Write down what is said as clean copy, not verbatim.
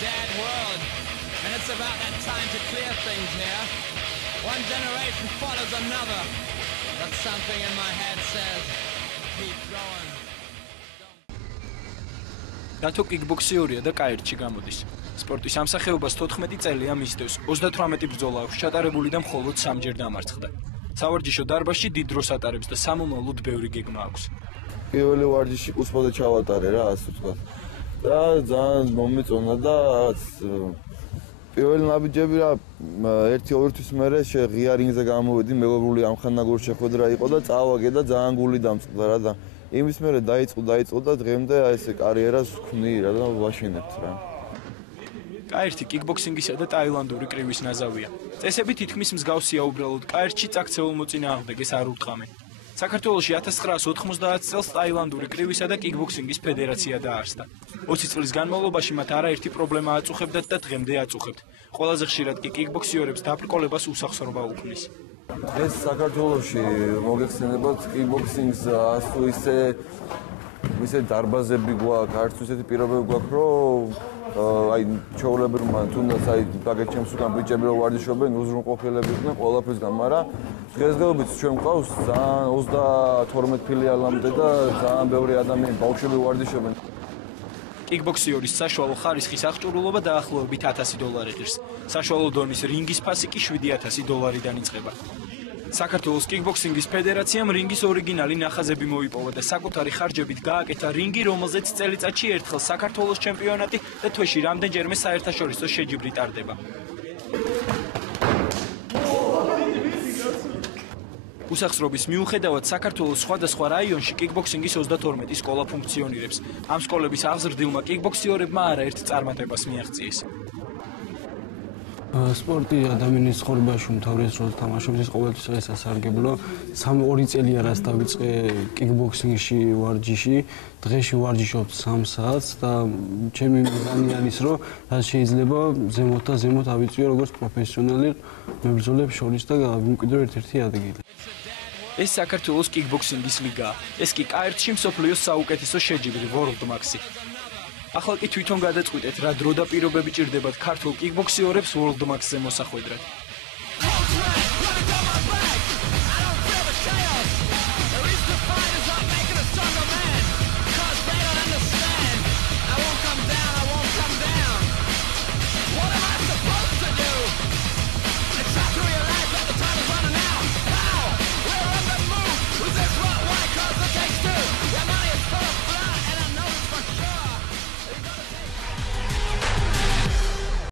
dead world, and it's about that time to clear things here. One generation follows another, but something in my head says, keep going. Rato kickboxerია და კაირჩი გამოდის. სპორტის ამ სახეობას 14 წელია მისდევს. 38 ბრძოლა აქვს ჩატარებული და მხოლოდ 3-ჯერ დამარცხდა. სავარჯიშო დარბაზში დიდ დროს ატარებს და სამომავლოდ ბევრი გეგმა აქვს. პირველი ვარჯიში კუსპოდე ჩავატარე რა, ასე ვთქვათ. და ძალიან მომეწონა და პირველი ნაბიჯები რა 1-2 თვის მერე ღია რინგზე გამოვედი, მეგობრული ამხანაგურ შეხვედრა იყო და წავაგე და ძალიან გული დამწყდა რა და იმის მერე დაიწყო და დღემდე აი ესე კარიერას ვქმნი რა და ვაშინებთ რა. კაირჩი კიკბოქსინგისა და ტაილანდური კრივის ნაზავია. წესები თითქმის მსგავსია უბრალოდ კაირჩი წაქცეულ მოწინააღმდეგეს არ უტყამენ. საქართველოში 1990 წელს ტაილანდური კრივისა და კიკბოქსინგის ფედერაცია დაარსდა. 20 წლის განმავლობაში მათ არაერთი პრობლემა აწუხებდათ და დღემდე აწუხებთ. ყველაზე ხშირად კი კიკბოქსიორებს დაბრკოლებას უსახსრობა უქმნის. ეს საქართველოში მოგეხსენებათ კიკბოქსინგს ასო ისე დარბაზები გვაქვს, არც ისეთი პირობები გვაქვს, რომ აი ჩაოლებრმა თუნდაც აი ბაგეთ ჩემს უკან ბიჭები რო ვარჯიშობენ, უზრუნყოფილები იყვნენ ყველაფერსგან, მაგრამ დღესდღეობით ჩვენ მყავს ძალიან 32 ფილიალამდე და ძალიან ბევრი ადამიანი ბავშვები ვარჯიშობენ. კიკბოქსიორის საშუალო ხარისხის აღჭურულობა დაახლოებით $1000 ღირს. საშუალო დონის რინგის ფასი კი $7,000-დან იწყება. საქართველოს კიკბოქსინგის ფედერაციამ რინგის ორიგინალი ნახაზები მოიპოვა და საკუთარი ხარჯებით გააკეთა რინგი, რომელზეც წელიწადში ერთხელ საქართველოს ჩემპიონატი და თვეში რამდენჯერმე საერთაშორისო შეჯიბრი ტარდება. უსახსრობის მიუხედავად საქართველოს სხვადასხვა რაიონში კიკბოქსინგის 32 სკოლა ფუნქციონირებს. ამ სკოლების აღზრდილმა კიკბოქსიორებმა არაერთ წარმატებას მიაღწიეს. სპორტი ადამიანის ცხოვრებაში უმთავრეს როლს თამაშობს, ეს ყოველთვის შესაძლებლო. 3-2 წელია რაც დავიწყე კიკბოქსინგში ვარჯიში, დღეში ვარჯიშობ 3 საათს და ჩემი მიზანი არის რომ რაც შეიძლება ზემოთ და ზემოთ ავიწიო როგორც პროფესიონალი მებრძოლებს შორის და ვიმკვიდრო ერთ-ერთი ადგილი. ეს საქართველოს კიკბოქსინგის ლიგაა. ეს კი კაირჩი მსოფლიოს საუკეთესო შეჯიბრი World Max-ი. ახლა კი თვითონ გადაწყვიტეთ რა დრო და პირობები ჭირდებათ ქართულ კიკბოქსიორებს World Max-ზე მოსახვედრად.